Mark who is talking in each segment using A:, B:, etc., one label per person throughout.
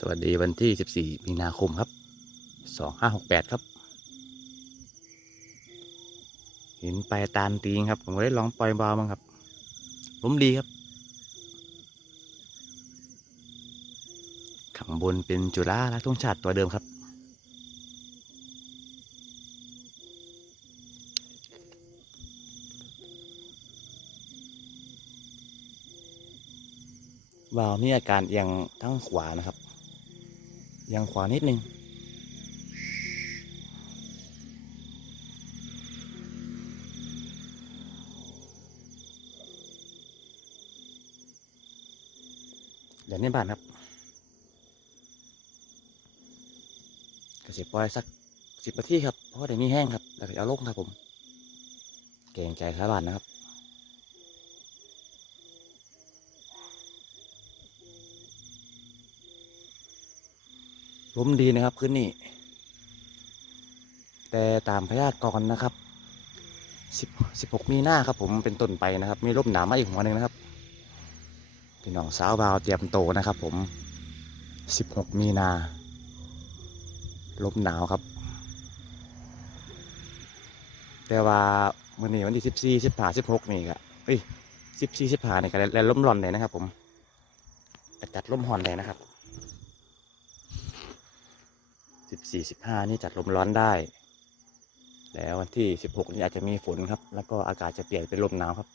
A: สวัสดีวันที่ 14 มีนาคมครับ 2568 ครับ เห็นไปลายตาลตีงครับ ผมก็ได้ลองปล่อยบอลมั้งครับล้มดีครับ ข้างบนเป็นจุฬาและทุ่งชาติตัวเดิมครับวาวมีอาการเอียงทั้งขวานะครับ ยังขวานิดนึง เดี๋ยวในบ้านครับก็สิปล่อยสักสิบนาทีครับ เพราะเดี๋ยวนี้แห้งครับ แล้วก็เอาลงครับผม เก่งใจชาบานนะครับ ลมดีนะครับคืนนี้แต่ตามพยากรณ์นะครับสิบสิบหกมีหน้าครับ ผมเป็นต้นไปนะครับ มีลมหนาวมาอีกหัวหนึ่งนะครับพี่น้องสาวบาวเตรียมโตนะครับ ผมสิบหกมีนาลมหนาวครับ แต่ว่ามื่อนี้วันที่สิบสี่สิบห้าสิบหกนี่ก็เอ้ยสิบสี่สิบห้านี่ก็แล้วลมร้อนเลยนะครับ ผมจัดลมหอนเลยนะครับ สิบสี่สิบห้านี่จัดลมร้อนได้ แล้ววันที่สิบหกนี่อาจจะมีฝนครับ แล้วก็อากาศจะเปลี่ยนเป็นลมหนาวครับ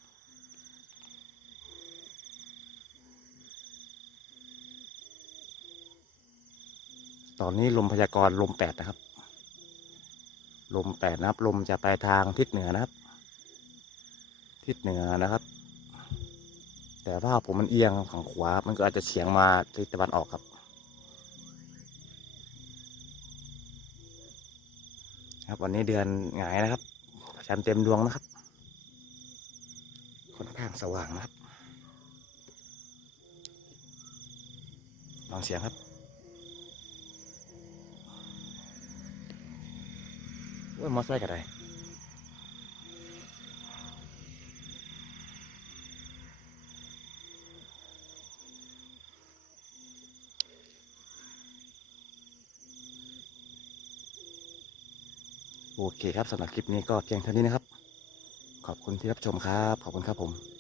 A: ตอนนี้ลมพยากรณ์ลมแปดนะครับ ลมแปดนะครับ ลมจะไปทางทิศเหนือนะครับ ทิศเหนือนะครับ แต่ว่าผมมันเอียงฝั่งขวา มันก็อาจจะเฉียงมาทิศตะวันออกครับ ครับวันนี้เดือนหงายนะครับชันเต็มดวงนะครับค่อนข้างสว่างนะครับลองเสียงครับว่ามอไซค์กันไร โอเคครับสำหรับคลิปนี้ก็เพียงเท่านี้นะครับ ขอบคุณที่รับชมครับ ขอบคุณครับผม